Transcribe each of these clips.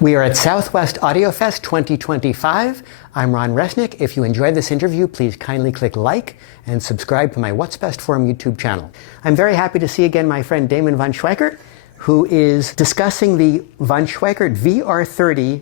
We are at Southwest Audio Fest 2025. I'm Ron Resnick. If you enjoyed this interview, please kindly click like and subscribe to my What's Best Forum YouTube channel. I'm very happy to see again my friend Damon Von Schweikert, who is discussing the Von Schweikert VR30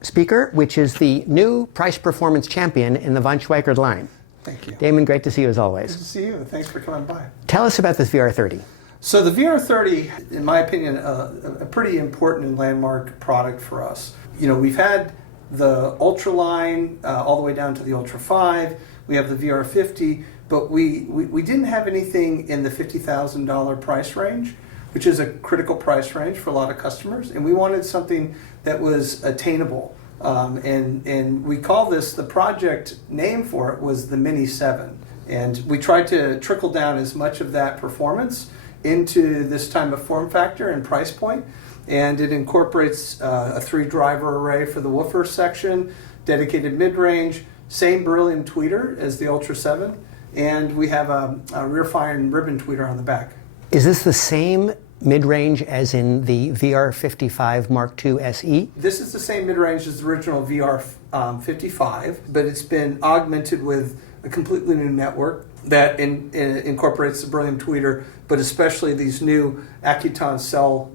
speaker, which is the new price performance champion in the Von Schweikert line. Thank you. Damon, great to see you as always. Good to see you. Thanks for coming by. Tell us about this VR30. So the VR30, in my opinion, a pretty important and landmark product for us. You know, we've had the Ultra line all the way down to the Ultra 5. We have the VR50, but we didn't have anything in the $50,000 price range, which is a critical price range for a lot of customers. And we wanted something that was attainable. And we call this, the project name for it was the Mini 7. And we tried to trickle down as much of that performance into this time of form factor and price point, and it incorporates a 3-driver array for the woofer section, dedicated mid-range, same beryllium tweeter as the Ultra 7, and we have a rear firing ribbon tweeter on the back. Is this the same mid-range as in the VR55 Mark II SE? This is the same mid-range as the original VR55, but it's been augmented with a completely new network that incorporates the beryllium tweeter, but especially these new Accuton cell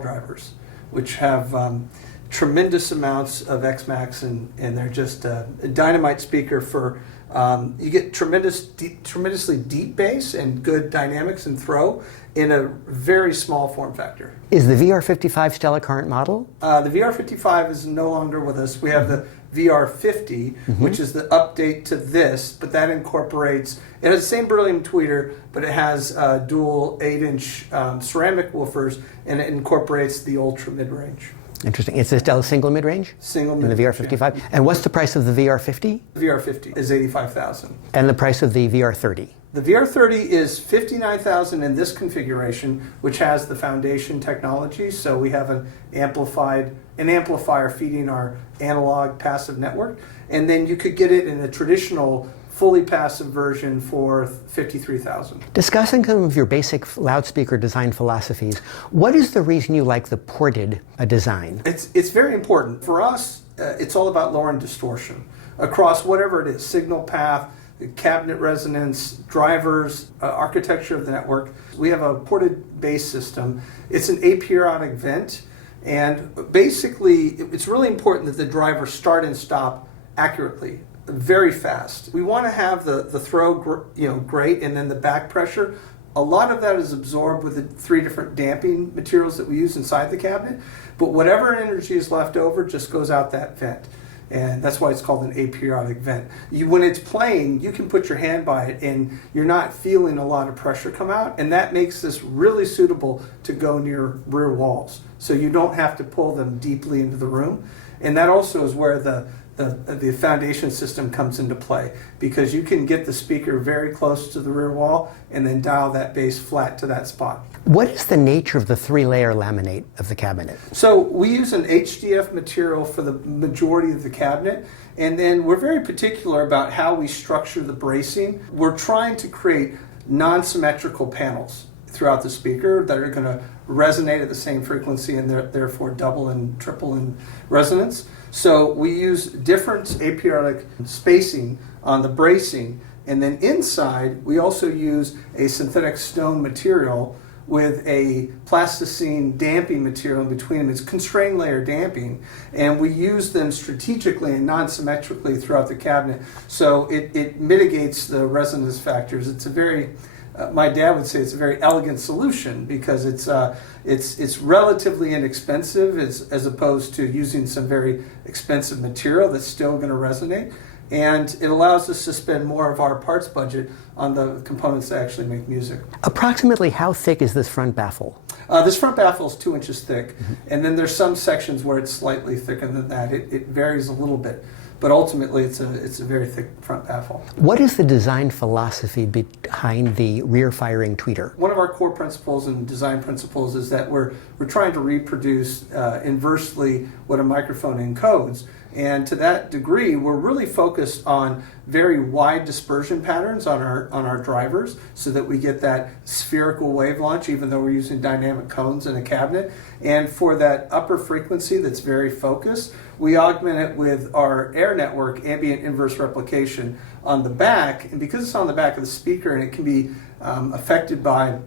drivers, which have tremendous amounts of XMAX, and they're just a dynamite speaker for, you get tremendously deep bass and good dynamics and throw in a very small form factor. Is the VR55 still a current model? The VR55 is no longer with us. We have the VR50, which is the update to this, but that incorporates, it has the same beryllium tweeter, but it has dual 8-inch ceramic woofers, and it incorporates the Ultra mid-range. Interesting. Is this still a single mid-range? Single mid-range. In the VR55? Yeah. And what's the price of the VR50? The VR50 is $85,000. And the price of the VR30? The VR30 is $59,000 in this configuration, which has the foundation technology. So we have an amplifier feeding our analog passive network, and then you could get it in a traditional fully passive version for $53,000. Discussing some of your basic loudspeaker design philosophies, what is the reason you like the ported design? It's very important. For us, it's all about lowering distortion across whatever it is, signal path, cabinet resonance, drivers, architecture of the network. We have a ported bass system. It's an aperiodic vent, and basically it's really important that the drivers start and stop accurately, very fast. We want to have the throw great, and then the back pressure. A lot of that is absorbed with the 3 different damping materials that we use inside the cabinet, but whatever energy is left over just goes out that vent. And that's why it's called an aperiodic vent. When it's playing, you can put your hand by it and you're not feeling a lot of pressure come out, and that makes this really suitable to go near rear walls. So you don't have to pull them deeply into the room. And that also is where the foundation system comes into play, because you can get the speaker very close to the rear wall and then dial that bass flat to that spot. What is the nature of the 3-layer laminate of the cabinet? So we use an HDF material for the majority of the cabinet, and then we're very particular about how we structure the bracing. We're trying to create non-symmetrical panels throughout the speaker that are going to resonate at the same frequency and therefore double and triple in resonance. So we use different aperiodic spacing on the bracing, and then inside we also use a synthetic stone material with a plasticine damping material in between them. It's constrained layer damping, and we use them strategically and non-symmetrically throughout the cabinet, so it mitigates the resonance factors. It's a very my dad would say it's a very elegant solution, because it's relatively inexpensive as opposed to using some very expensive material that's still going to resonate, and it allows us to spend more of our parts budget on the components that actually make music. Approximately how thick is this front baffle? This front baffle is 2 inches thick, and then there's some sections where it's slightly thicker than that. It varies a little bit, but ultimately it's a very thick front baffle. What is the design philosophy behind the rear firing tweeter? One of our core principles and design principles is that we're trying to reproduce inversely what a microphone encodes, And to that degree, we're really focused on very wide dispersion patterns on our drivers so that we get that spherical wave launch, even though we're using dynamic cones in a cabinet. And for that upper frequency that's very focused, we augment it with our air network ambient inverse replication on the back. And because it's on the back of the speaker and it can be affected by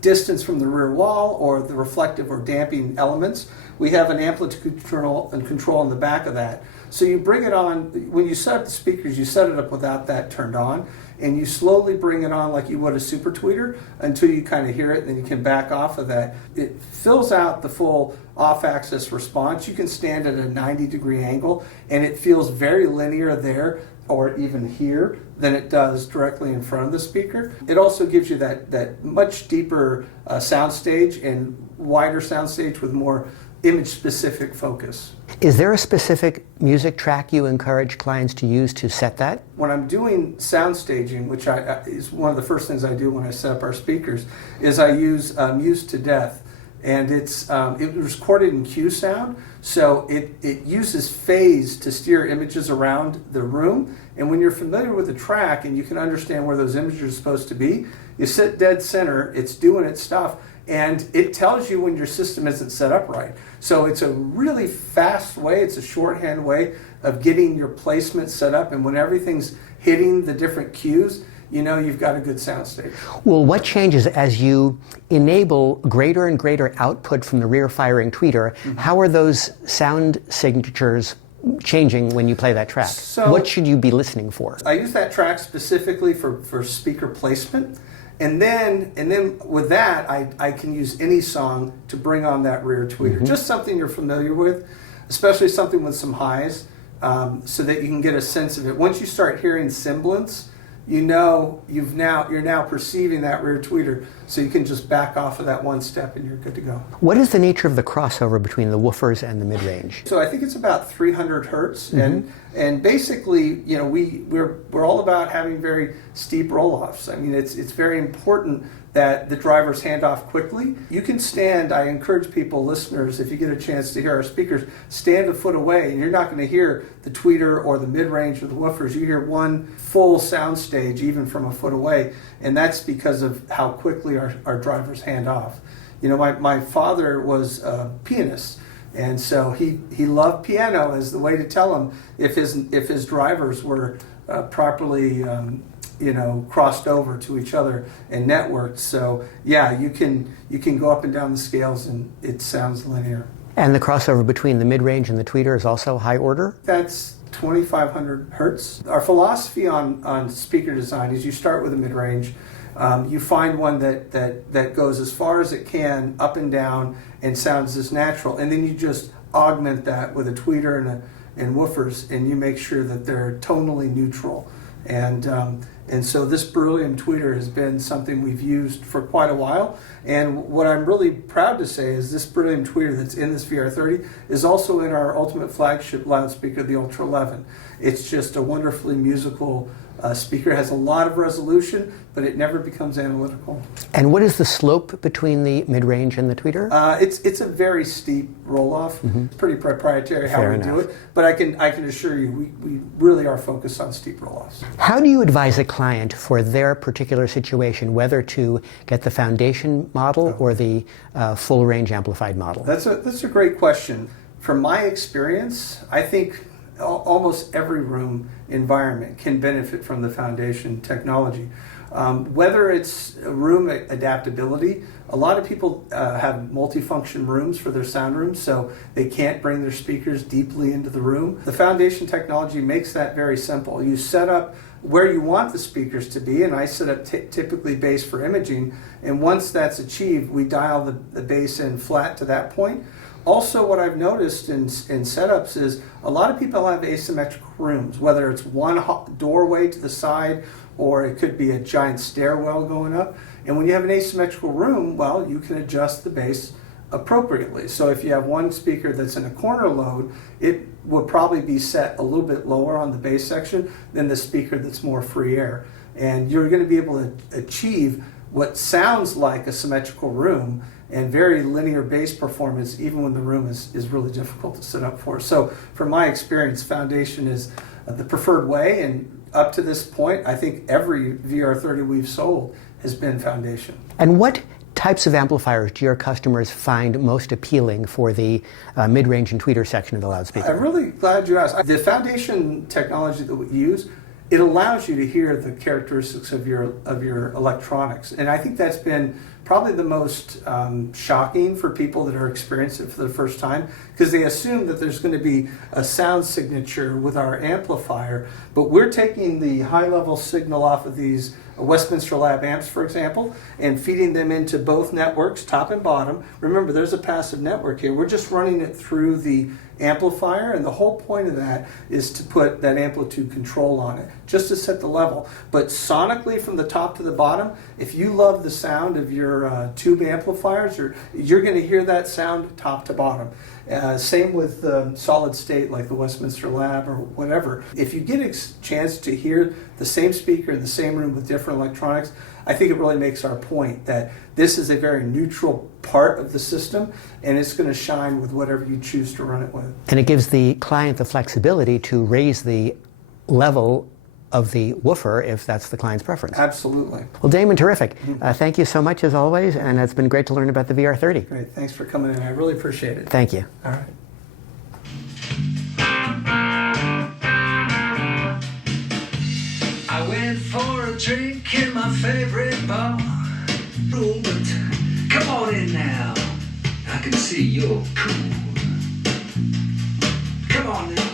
distance from the rear wall or the reflective or damping elements, we have an amplitude control on the back of that. So you bring it on, when you set up the speakers, you set it up without that turned on, and you slowly bring it on like you would a super tweeter until you kind of hear it, and then you can back off of that. It fills out the full off-axis response. You can stand at a 90-degree angle, and it feels very linear there, or even here, than it does directly in front of the speaker. It also gives you that much deeper soundstage and wider soundstage with more image-specific focus. Is there a specific music track you encourage clients to use to set that? When I'm doing sound staging, which is one of the first things I do when I set up our speakers, is I use Muse to Death. And it was recorded in Q sound, so it uses phase to steer images around the room. And when you're familiar with the track and you can understand where those images are supposed to be, you sit dead center, it's doing its stuff, and it tells you when your system isn't set up right. So it's a really fast way, it's a shorthand way of getting your placement set up, and when everything's hitting the different cues, you know you've got a good soundstage. Well, what changes as you enable greater and greater output from the rear firing tweeter? Mm-hmm. How are those sound signatures changing when you play that track? So, what should you be listening for? I use that track specifically for speaker placement. And then with that, I can use any song to bring on that rear tweeter. Mm-hmm. Just something you're familiar with, especially something with some highs, so that you can get a sense of it. Once you start hearing semblance, you know you're now perceiving that rear tweeter, so you can just back off of that one step and you're good to go. What is the nature of the crossover between the woofers and the mid-range? So I think it's about 300 hertz, mm-hmm. and basically, you know, we're all about having very steep roll-offs. I mean, it's very important that the drivers hand off quickly. You can stand, I encourage people, listeners, if you get a chance to hear our speakers, stand a foot away, and you're not going to hear the tweeter or the mid-range or the woofers. You hear one full sound stage even from a foot away, and that's because of how quickly our drivers hand off. You know, my father was a pianist, and so he loved piano as the way to tell him if his drivers were properly crossed over to each other and networked. So yeah, you can go up and down the scales and it sounds linear. And the crossover between the mid-range and the tweeter is also high order? That's 2,500 hertz. Our philosophy on speaker design is you start with a mid-range. You find one that goes as far as it can up and down and sounds as natural, and then you just augment that with a tweeter and woofers, and you make sure that they're tonally neutral. And so this beryllium tweeter has been something we've used for quite a while. And what I'm really proud to say is this beryllium tweeter that's in this VR30 is also in our ultimate flagship loudspeaker, the Ultra 11. It's just a wonderfully musical speaker. It has a lot of resolution, but it never becomes analytical. And what is the slope between the mid-range and the tweeter? It's a very steep roll-off. Mm-hmm. It's pretty proprietary how we do it, but I can assure you we really are focused on steep roll-offs. How do you advise a client for their particular situation, whether to get the foundation model or the full range amplified model? That's a great question. From my experience, I think almost every room environment can benefit from the foundation technology. Whether it's room adaptability, a lot of people have multifunction rooms for their sound rooms, so they can't bring their speakers deeply into the room. The foundation technology makes that very simple. You set up where you want the speakers to be, and I set up typically bass for imaging, and once that's achieved, we dial the bass in flat to that point. Also, what I've noticed in setups is a lot of people have asymmetrical rooms, whether it's one doorway to the side or it could be a giant stairwell going up. And when you have an asymmetrical room, well, you can adjust the bass appropriately. So if you have one speaker that's in a corner load, it will probably be set a little bit lower on the bass section than the speaker that's more free air. And you're going to be able to achieve what sounds like a symmetrical room and very linear bass performance even when the room is really difficult to set up for. So from my experience, Foundation is the preferred way, and up to this point, I think every VR30 we've sold has been Foundation. And what types of amplifiers do your customers find most appealing for the mid-range and tweeter section of the loudspeaker? I'm really glad you asked. The Foundation technology that we use, it allows you to hear the characteristics of your electronics, and I think that's been probably the most shocking for people that are experiencing it for the first time, because they assume that there's going to be a sound signature with our amplifier, but we're taking the high-level signal off of these Westminster Lab amps, for example, and feeding them into both networks, top and bottom. Remember, there's a passive network here. We're just running it through the amplifier, and the whole point of that is to put that amplitude control on it, just to set the level. But sonically, from the top to the bottom, if you love the sound of your tube amplifiers, you're going to hear that sound top to bottom. Same with solid state like the Westminster Lab or whatever. If you get a chance to hear the same speaker in the same room with different electronics, I think it really makes our point that this is a very neutral part of the system, and it's going to shine with whatever you choose to run it with. And it gives the client the flexibility to raise the level of the woofer if that's the client's preference. Absolutely. Well, Damon, terrific. Thank you so much as always, and it's been great to learn about the VR30. Great. Thanks for coming in. I really appreciate it. Thank you. All right. I went for a drink in my favorite bar. But come on in now. I can see you're cool. Come on in.